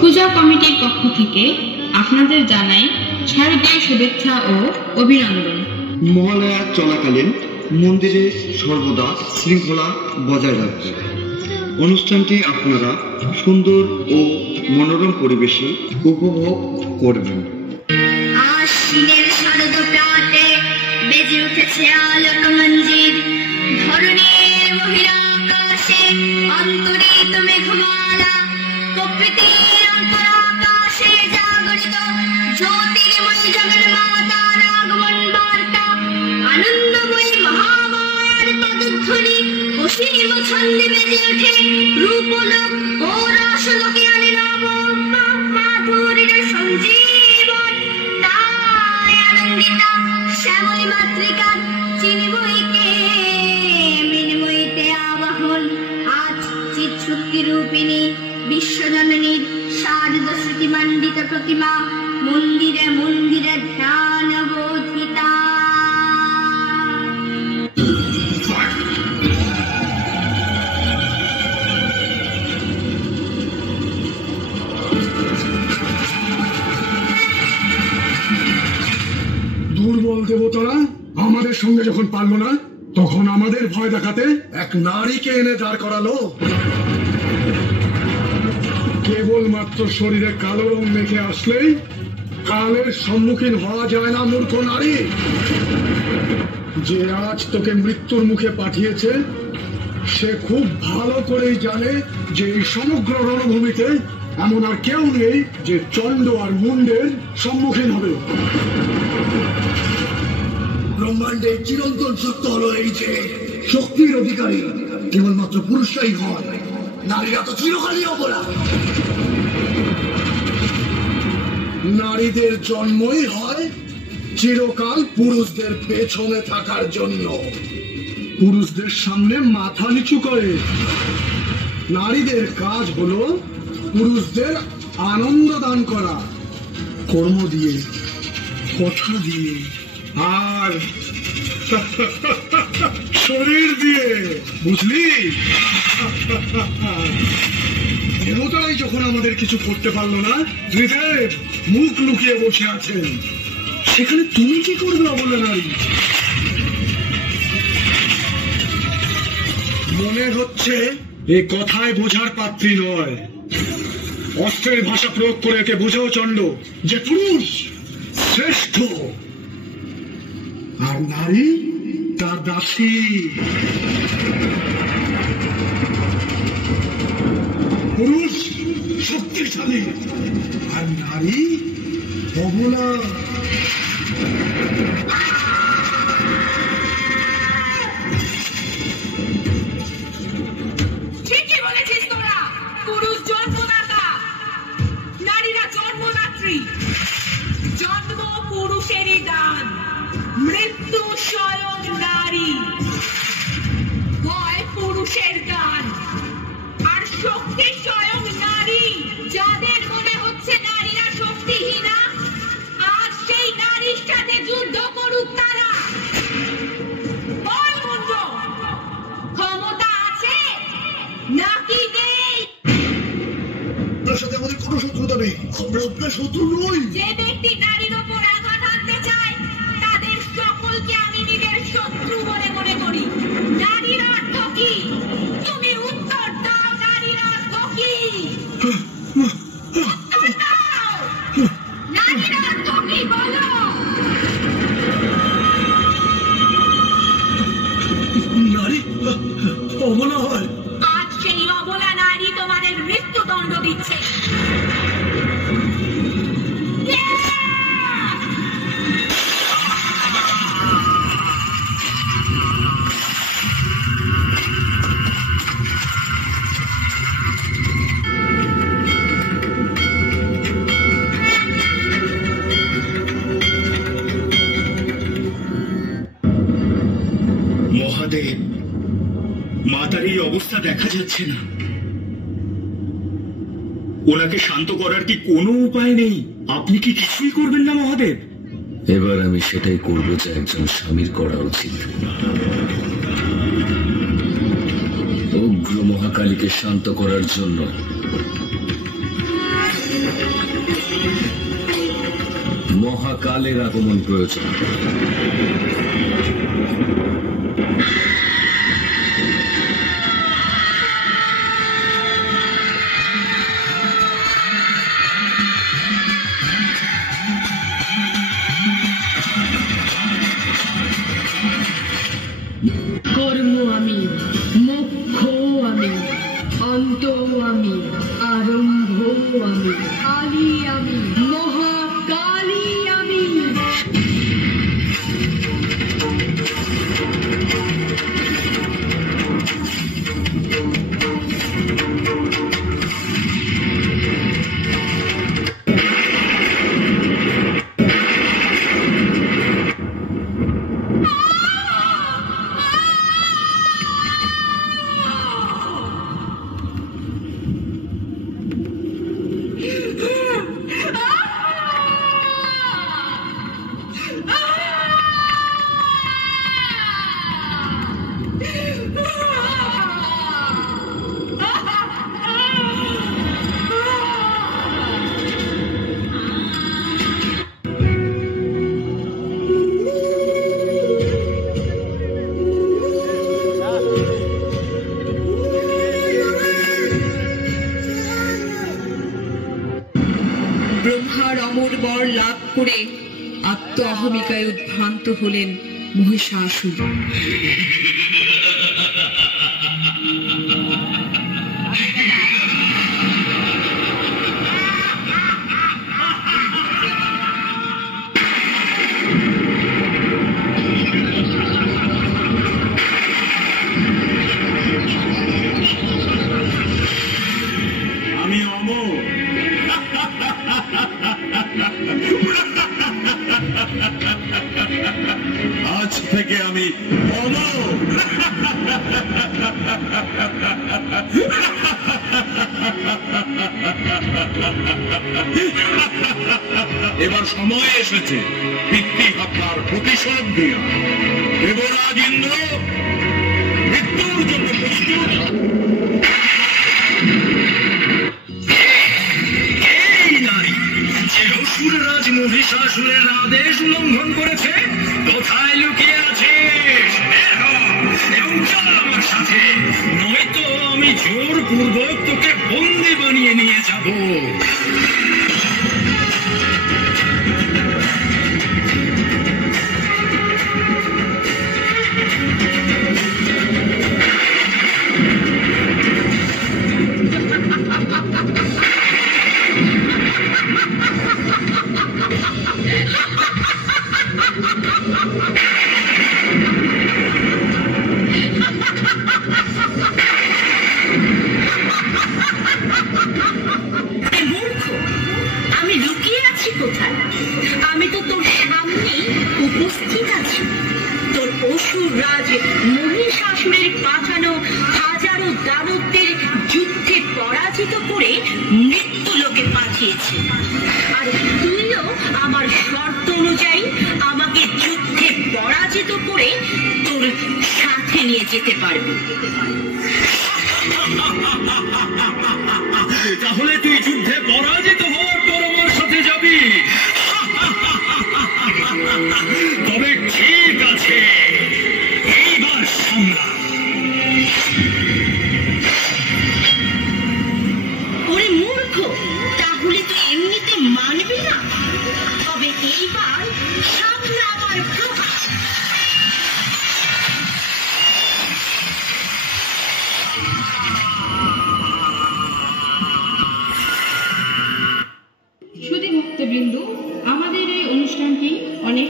পূজা কমিটির পক্ষ থেকে আপনাদের জানাই শারদীয় শুভেচ্ছা ও অভিনন্দন। মহালয়া চলাকালীন মন্দিরে সর্বদা শৃঙ্খলা বজায় রাখবে। অনুষ্ঠানটি আপনারা সুন্দর ও মনোরম পরিবেশে উপভোগ করবেন। আশ্বিনের শরদ প্রাতে বেজে উঠেছে আলোক মঞ্জির, ধরণীর বহিরাকাশে অন্তরিত মেঘমালা, প্রকৃতির অন্তরাকাশে জাগরিত জ্যোতির্ময়ী জগন্মাতার আগমন বার্তা, আনন্দময়ী মহামায়ার পদধ্বনি অসীম ছন্দে বেজে ওঠে রূপলোক ও রসলোকে আনে নব মাধুরীর সঞ্জীবন। তাই আনন্দিতা শ্যামলী মাতৃকা চিন্ময়ীকে মৃন্ময়ীতে আবাহন। আজ চিৎশক্তি রূপিণী বিশ্বজননীর শারদ স্মৃতিমণ্ডিত প্রতিমা মন্দিরে মন্দিরে ধ্যান বোধিতা। দুর্বল দেবতারা আমাদের সঙ্গে যখন পারল না, তখন আমাদের ভয় দেখাতে এক নারীকে এনে দাঁড় করালো। কেবলমাত্র শরীরে কালো রং মেখে আসলেই কালের সম্মুখীন হওয়া যায় না মূর্খ নারী। যে আজ তোকে মৃত্যুর মুখে পাঠিয়েছে সে খুব ভালো করেই জানে যে এই সমগ্র রণভূমিতে এমন আর কেউ নেই যে চণ্ড আর মুন্ডের সম্মুখীন হবে। ব্রহ্মাণ্ডে চিরন্তন সত্য হলো এই যে শক্তির অধিকারী কেবলমাত্র পুরুষরাই হয়, নারীরা তো চিরকালই অবলা। নারীদের জন্মই হয় চিরকাল পুরুষদের পেছনে থাকার জন্য, পুরুষদের সামনে মাথা নিচু করে। নারীদের কাজ হলো পুরুষদের আনন্দ দান করা, কর্ম দিয়ে, কথা দিয়ে আর শরীর দিয়ে, বুঝলি? দেবতারাই যখন আমাদের কিছু করতে পারলো না, ত্রিদেব মুখ লুকিয়ে বসে আছেন, সেখানে তুমি কি করবে অবলা নারী? মনে হচ্ছে এ কথায় বোঝার পাত্রী নয়। অস্ত্রের ভাষা প্রয়োগ করে একে বোঝাও চণ্ড যে পুরুষ শ্রেষ্ঠ আর নারী তার দাসী। পুরুষ শক্তিশালী আর নারী অবলা। ঠিকই বলেছিস তোরা। পুরুষ জন্মদাতা, নারীরা জন্মদাত্রী। জন্ম পুরুষেরই দান, মৃত্যু স্বয়ং নারী। ভয় পুরুষের দান আর শক্তি স্বয়ং নারী। যাদের মনে হচ্ছে নারীরা শক্তিহীনা, আজ সেই নারীর সাথে যুদ্ধ করুক তারা। বল মুন্ড, ক্ষমতা আছে নাকি নেই? আপনার সাথে আমাদের কোনো শত্রুতা নেই, আমরা আপনার শত্রু নই। যে ব্যক্তি নারীর ওপর আঘাত আনতে চায় তাদের সকলকে আমি নিজের শত্রু বলে মনে করি। নারীর অর্থ কি? তুমি উত্তর দাও। নারীর অর্থ কি? উত্তর দাও। নারীর অর্থ কি বলো? নারী অবলা হয়। আজ সেই অবলা নারী তোমাদের মৃত্যুদণ্ড দিচ্ছে। মহাদেব, মাতার এই অবস্থা দেখা যাচ্ছে না। ওনাকে শান্ত করার কি কোনো উপায় নেই? আপনি কি কিছুই করবেন না মহাদেব? এবার আমি সেটাই করব যা একজন স্বামীর করা উচিত। উগ্র মহাকালীকে শান্ত করার জন্য মহাকালের আগমন প্রয়োজন। কর্ম আমি, মোক্ষ আমি, অন্ত আমি, আরম্ভ আমি, কালী আমি, মহাকালী আমি। ব্রহ্মার অমর বর লাভ করে আত্ম অহমিকায় উদ্ভ্রান্ত হলেন মহিষাসুর। আমি অমর। আজ থেকে আমি অমর। এবার সময় এসেছে পিতৃ হত্যার প্রতিশোধ দিয়া। দেবরাজ ইন্দ্র মৃত্যুর জন্য প্রস্তুত। অসুররাজ মহিষাসুরের আদেশ উল্লঙ্ঘন করেছে। কোথায় লুকিয়ে আছিস? বের হ এবং চল আমার সাথে, নয়তো আমি জোরপূর্বক তোকে বন্দি বানিয়ে নিয়ে যাব। আমি লুকিয়ে আছি কোথায়? আমি তো তোর সামনে উপস্থিত আছি। তোর অসুর রাজ মহিষাসুরের পাঠানো হাজারো দানবদের যুদ্ধে পরাজিত করে মৃত্যু লোকে পাঠিয়েছে। আর তুইও আমার শর্ত অনুযায়ী আমাকে যুদ্ধে পরাজিত করে তোর সাথে নিয়ে যেতে পারবি। তাহলে তুই যুদ্ধে পরাজিত হওয়ার পর আমার সাথে যাবি? তবে ঠিক আছে, এইবার সামলা। ওরে মূর্খ, তাহলে তুই এমনিতে মানবি না? তবে এইবার সামলা আমার প্রভাব। সুধী ভক্তবৃন্দ,